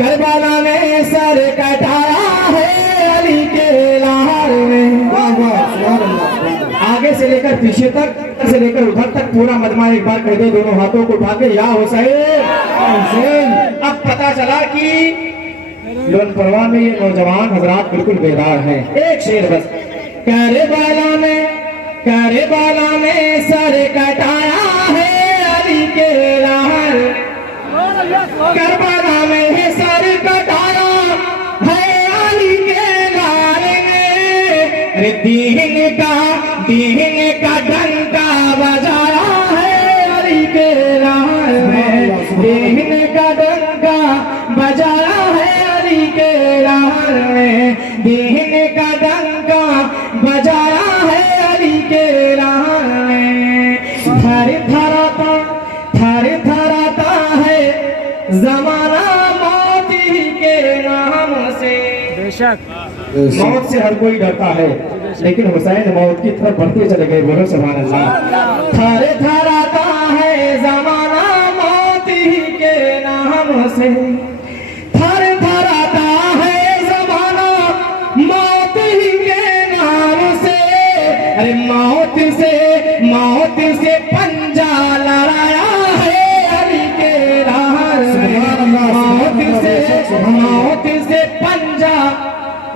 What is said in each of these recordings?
کربلا میں سر کٹایا ہے علی کے لہر میں. آگے سے لے کر پیچھے تک سے لے کر ادھر تک پورا مجمع ایک بار کہہ دے دونوں ہاتھوں کو اٹھا کے یا حسین. اب پتا چلا کہ لون پرواہ میں یہ نوجوان حضرات بالکل بیدار ہیں. ایک شعر بس. کربلا میں سر کٹایا ہے علی کے لہر. کربلا میں سر کٹایا ہے علی کے لہر میں. دین کا ڈنکا بجایا ہے علی کے لہر میں. دین کا ڈنکا بجایا ہے علی کے لہر میں. دین کا ڈنکا بجایا ہے علی کے لہر میں. تھر تھراتا ہے زمانہ موت ہی کے نام سے. بے شک موت سے ہر کوئی ڈرتا ہے لیکن حسین موت کی طرف بڑھتے چلے گئے. بولو سبحان اللہ. تھر تھراتا ہے زمانہ موت ہی کے نام سے. تھر تھراتا ہے زمانہ موت ہی کے نام سے. ارے موت سے پنجا لڑایا ہے علی کے لہر میں. موت سے پنجا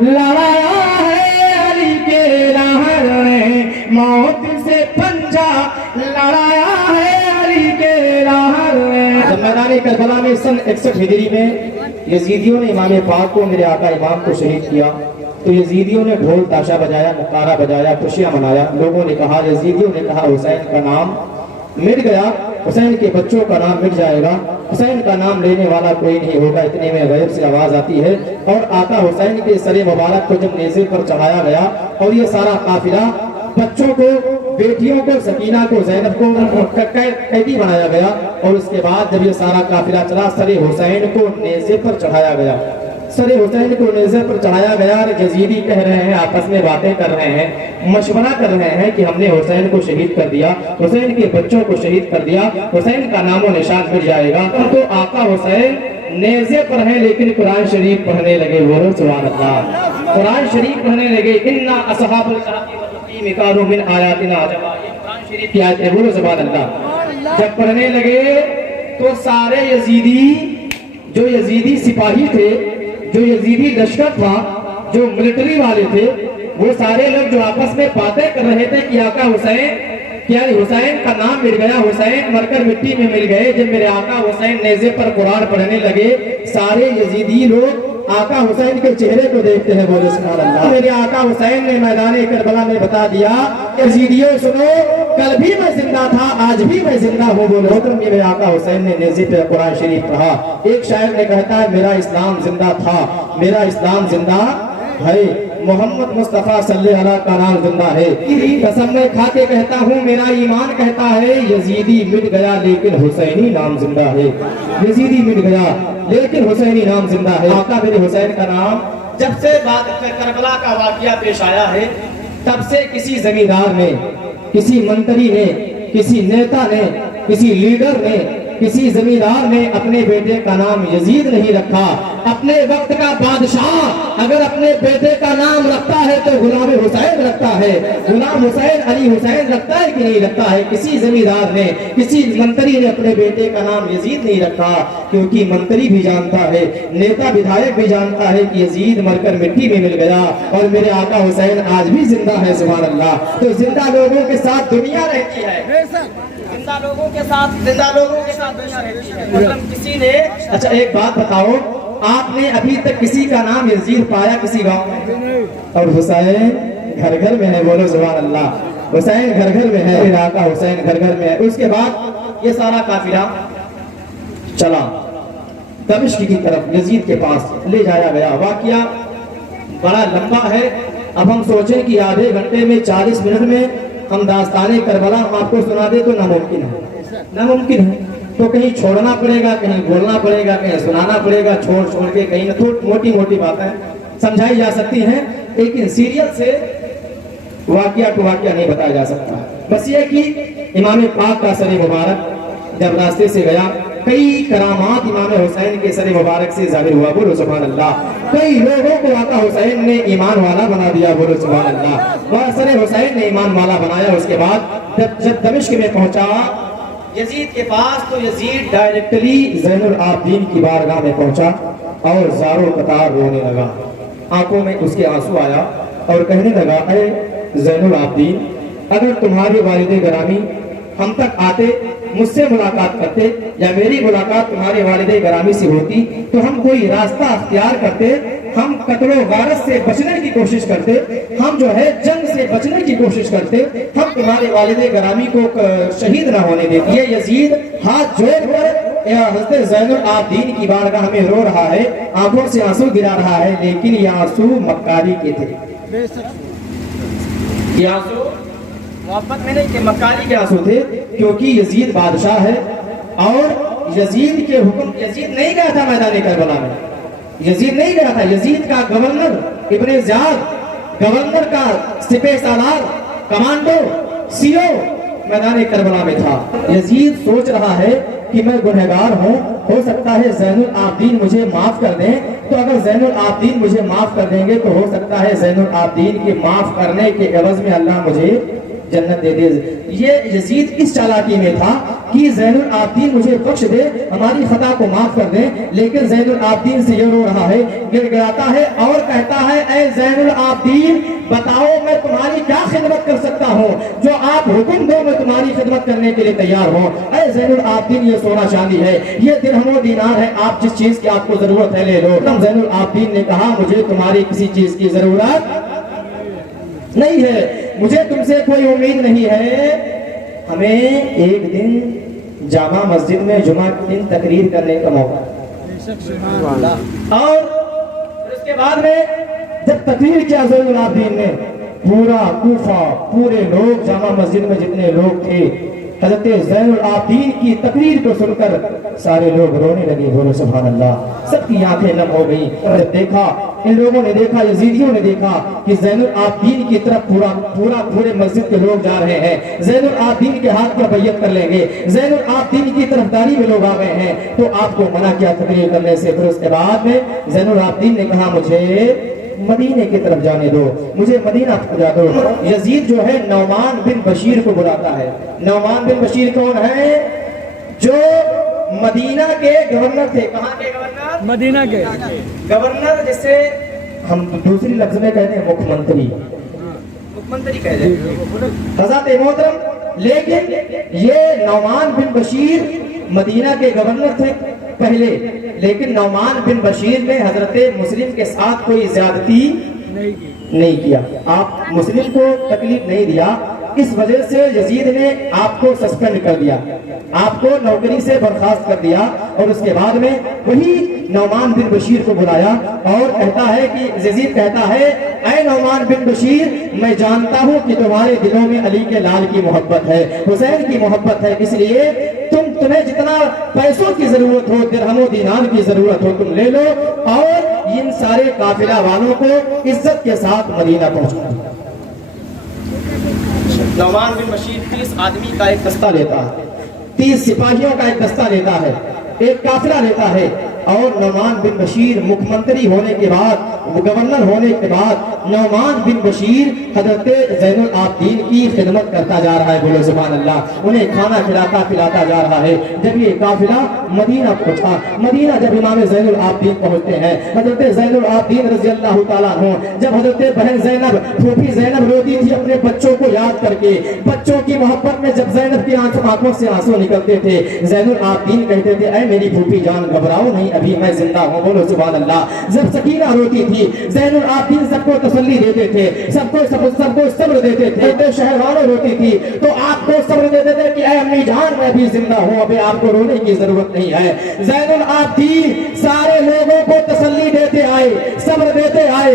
لڑایا ہے علی کے لہر میں. موت سے پنجا لڑایا ہے علی کے لہر میں. جب میدان کربلا میں سن 61 ہجری میں یزیدیوں نے امام پاک کو میرے آقا امام کو شہید کیا تو یزیدیوں نے ڈھول تاشا بجایا, نقارہ بجایا, خوشیاں منایا. لوگوں نے کہا, یزیدیوں نے کہا حسین کا نام مٹ گیا, حسین کے بچوں کا نام مٹ جائے گا, حسین کا نام لینے والا کوئی نہیں ہوگا. اتنے میں غیب سے آواز آتی ہے اور آقا حسین کے سر مبارک کو جب نیزے پر چڑھایا گیا اور یہ سارا قافلہ بچوں کو, بیٹیوں کو, سکینہ کو, زینب کو قیدی بنایا گیا اور اس کے بعد جب یہ سارا قافلہ چلا سر حسین کو نیزے پر چڑھایا گیا. سر حسین کو نیزے پر چڑھایا گیا. یزیدی کہہ رہے ہیں, آپس میں باتیں کر رہے ہیں, مشورہ کر رہے ہیں کہ ہم نے حسین کو شہید کر دیا, حسین کے بچوں کو شہید کر دیا, حسین کا نام و نشان مٹ جائے گا. تو آقا حسین نیزے پر ہیں لیکن قرآن شریف پڑھنے لگے. بولو سبحان اللہ. قرآن شریف پڑھنے لگے. انا اصحاب الکہف والرقیم کانوا من آیاتنا عجبا. یہ قرآن شریف کی آیت ہے. بولو سبحان اللہ. جب پڑھنے لگے تو سارے یزیدی, جو یزیدی سپاہی تھے, جو یزیدی لشکر تھا, جو ملٹری والے تھے, وہ سارے لوگ جو آپس میں باتیں کر رہے تھے کہ آقا حسین, کیا حسین کا نام مل گیا, حسین مر کر مٹی میں مل گئے. جب میرے آقا حسین نیزے پر قرآن پڑھنے لگے سارے یزیدی لوگ آقا حسین کے چہرے کو دیکھتے ہیں. بولے سبحان اللہ. میرے آقا حسین نے میدان کربلا میں بتا دیا, یزیدیوں سنو, کل بھی میں زندہ تھا, آج بھی میں زندہ ہوں. بولو تو میرے آقا حسین نے نیزے پہ قرآن شریف پڑھا. ایک شاعر نے کہتا ہے, میرا اسلام زندہ تھا, میرا اسلام زندہ ہے, محمد مصطفیٰ صلی اللہ علیہ وسلم کا نام زندہ ہے. قسم میں کھا کے کہتا ہوں, میرا ایمان کہتا ہے, یزیدی مٹ گیا لیکن حسینی نام زندہ ہے. یزیدی مٹ گیا لیکن حسینی نام زندہ ہے. آقا میرے حسین کا نام, جب سے کربلا کا واقعہ پیش آیا ہے تب سے کسی زمیندار نے, کسی منتری نے, کسی نیتا نے, کسی لیڈر نے, کسی زمیندار نے اپنے بیٹے کا نام یزید نہیں رکھا. اپنے وقت کا بادشاہ اگر اپنے بیٹے کا نام رکھتا ہے تو غلام حسین رکھتا ہے. غلام حسین علی حسین رکھتا ہے کہ نہیں رکھتا ہے. کسی زمیندار نے, کسی منتری نے اپنے بیٹے کا نام یزید نہیں رکھا, کیونکہ منتری بھی جانتا ہے, نیتا ودھائک بھی جانتا ہے کہ یزید مر کر مٹی میں مل گیا اور میرے آقا حسین آج بھی زندہ ہے. سبحان اللہ. تو زندہ لوگوں کے ساتھ دنیا رہتی ہے, زندہ لوگوں کے ساتھ دنیا رہتی ہے. مطلب کسی نے, اچھا ایک بات بتاؤ, آپ نے ابھی تک کسی کا نام یزید پایا کسی گاؤں میں؟ اور حسین گھر گھر میں ہے. بولو سبحان اللہ. حسین گھر گھر میں ہے, میرا آقا حسین گھر گھر میں ہے. اس کے بعد یہ سارا قافلہ چلا دمشق کی طرف, یزید کے پاس لے جایا گیا. واقعہ بڑا لمبا ہے. اب ہم سوچیں کہ آدھے گھنٹے میں 40 منٹ میں ہم داستان کربلا آپ کو سنا دے تو ناممکن ہے. تو کہیں چھوڑنا پڑے گا, کہیں بولنا پڑے گا, کہیں سنانا پڑے گا, چھوڑ کے کہیں نہ موٹی موٹی باتیں سمجھائی جا سکتی ہیں, لیکن سیریل سے واقعہ کو واقعہ نہیں بتایا جا سکتا. بس یہ کہ امام پاک کا سر مبارک جب راستے سے گیا کئی کرامات امام حسین کے سر مبارک سے ظاہر ہوا، بولو سبحان اللہ۔ کئی لوگوں کو آقا حسین نے ایمان والا بنا دیا، بولو سبحان اللہ۔ وہ سر حسین نے ایمان والا بنایا۔ اس کے بعد جب دمشق میں پہنچا یزید کے پاس، تو یزید ڈائریکٹلی زین العابدین کی بارگاہ میں پہنچا اور زارو قطار رونے لگا، آنکھوں میں اس کے آنسو آیا اور کہنے لگا، اے زین العابدین، اگر تمہارے والد گرامی ہم تک آتے، مجھ سے ملاقات کرتے، یا میری ملاقات تمہارے والد گرامی سے ہوتی، تو ہم کوئی راستہ اختیار کرتے، ہم قتل و غارت سے بچنے کی کوشش کرتے، ہم جو ہے جنگ سے بچنے کی کوشش کرتے، ہم تمہارے والد گرامی کو شہید نہ ہونے دیتے۔ یہ یزید ہاتھ جوڑ کر حضرت زین العابدین کی بارگاہ میں رو رہا ہے، آنکھوں سے آنسو گرا رہا ہے، لیکن یہ آنسو مکاری کے تھے، یہ آنسو محبت میں نہیں کہ مکاری کے آنسو تھے، کیونکہ یزید بادشاہ ہے اور یزید کے حکم، یزید نہیں گیا تھا میدان کربلا میں، یزید نہیں گیا تھا، یزید کا گورنر ابن زیاد، گورنر کا سپہ سالار، کمانڈو، سی او میدان کربلا میں تھا۔ یزید سوچ رہا ہے کہ میں گنہگار ہوں، ہو سکتا ہے زین العابدین مجھے معاف کر دیں، تو اگر زین العابدین مجھے معاف کر دیں گے تو ہو سکتا ہے زین العابدین کے معاف کرنے کے عوض میں اللہ مجھے جنت دے دے۔ یہ یزید اس چالاکی میں تھا کہ زین العابدین مجھے بخش دے، ہماری خطا کو معاف کر دے، لیکن زین العابدین سے یہ رو رہا ہے، گر گراتا ہے اور کہتا ہے، اے زین العابدین، بتاؤ میں تمہاری کیا خدمت کر سکتا ہوں، جو آپ حکم دو میں تمہاری خدمت کرنے کے لیے تیار ہوں۔ اے زین العابدین، یہ سونا چاندی ہے، یہ درہم و دینار ہے، آپ جس چیز کی آپ کو ضرورت ہے لے لو۔ زین العابدین نے کہا، مجھے تمہاری کسی چیز کی ضرورت نہیں ہے، مجھے تم سے کوئی امید نہیں ہے۔ ہمیں ایک دن جامع مسجد میں جمعہ کے دن تقریر کرنے کا موقع، اور اس کے بعد میں جب تقریر کیا زین العابدین نے، پورا کوفہ، پورے لوگ جامع مسجد میں جتنے لوگ تھے، حضرت زین العابدین کی تقریر کو سن کر سارے لوگ رونے لگے، بولو سبحان اللہ۔ سب کی آنکھیں نم ہو گئی، اور جب دیکھا، ان لوگوں نے دیکھا، یزیدیوں نے دیکھا کہ زین العابدین کی طرف پورے مسجد کے لوگ جا رہے ہیں، زین العابدین کے ہاتھ پر بیعت کر لیں گے، زین العابدین کی طرفداری میں لوگ آ گئے ہیں، تو آپ کو منع کیا تقریر کرنے سے۔ پھر اس کے بعد میں زین العابدین نے کہا، مجھے مدینے کی طرف جانے دو، مجھے مدینہ پہنچا دو۔ یزید جو ہے نعمان بن بشیر کو بلاتا ہے۔ نعمان بن بشیر کون ہے؟ جو مدینہ کے گورنر تھے۔ کہاں کے گورنر؟ مدینہ کے گورنر، جسے ہم دوسری لفظ میں کہتے ہیں مکھ منتری، مکھ منتری کہتے ہیں، حضرت محترم۔ لیکن یہ نعمان بن بشیر مدینہ کے گورنر تھے پہلے، لیکن نعمان بن بشیر نے حضرت مسلم کے ساتھ کوئی زیادتی نہیں کیا، آپ مسلم کو تکلیف نہیں دیا، اس وجہ سے یزید نے آپ کو سسپینڈ کر دیا، آپ کو نوکری سے برخاست کر دیا، اور اس کے بعد میں وہی نعمان بن بشیر کو بلایا اور کہتا ہے کہ یزید کہتا ہے، اے نعمان بن بشیر، میں جانتا ہوں کہ تمہارے دلوں میں علی کے لال کی محبت ہے، حسین کی محبت ہے، اس لیے تمہیں جتنا پیسوں کی ضرورت ہو، درہم و دینار کی ضرورت ہو، تم لے لو، اور ان سارے قافلہ والوں کو عزت کے ساتھ مدینہ پہنچا۔ نعمان بن بشیر 30 آدمی کا ایک دستہ لیتا ہے، 30 سپاہیوں کا ایک دستہ لیتا ہے، ایک قافلہ لیتا ہے، اور نعمان بن بشیر مکھ منتری ہونے کے بعد، گورنر ہونے کے بعد، نعمان بن بشیر حضرت زین العابدین کی خدمت کرتا جا رہا ہے، بولو سبحان اللہ، انہیں کھانا کھلاتا پلاتا جا رہا ہے۔ جب یہ قافلہ مدینہ پہنچا، مدینہ جب امام زین العابدین پہنچتے ہیں، حضرت زین العابدین رضی اللہ تعالیٰ عنہ، جب حضرت بہن زینب، پھوپھی زینب روتی تھی اپنے بچوں کو یاد کر کے، بچوں کی محبت میں جب زینب کی آنکھوں سے آنسو نکلتے تھے، زین العابدین کہتے تھے، اے میری پھوپھی جان گھبراؤ نہیں، ابھی میں زندہ ہوں، بولو سبحان اللہ۔ جب سکینہ روتی تھی، زین العابدین سب کو تسلی دیتے تھے، سب کو صبر دیتے تھے، شہر والوں روتی تھی تو آپ کو صبر دیتے تھے کہ اے امی جان میں ابھی زندہ ہوں، ابھی آپ کو رونے کی ضرورت نہیں ہے۔ زین العابدین سارے لوگوں کو تسلی دیتے آئے، صبر دیتے آئے،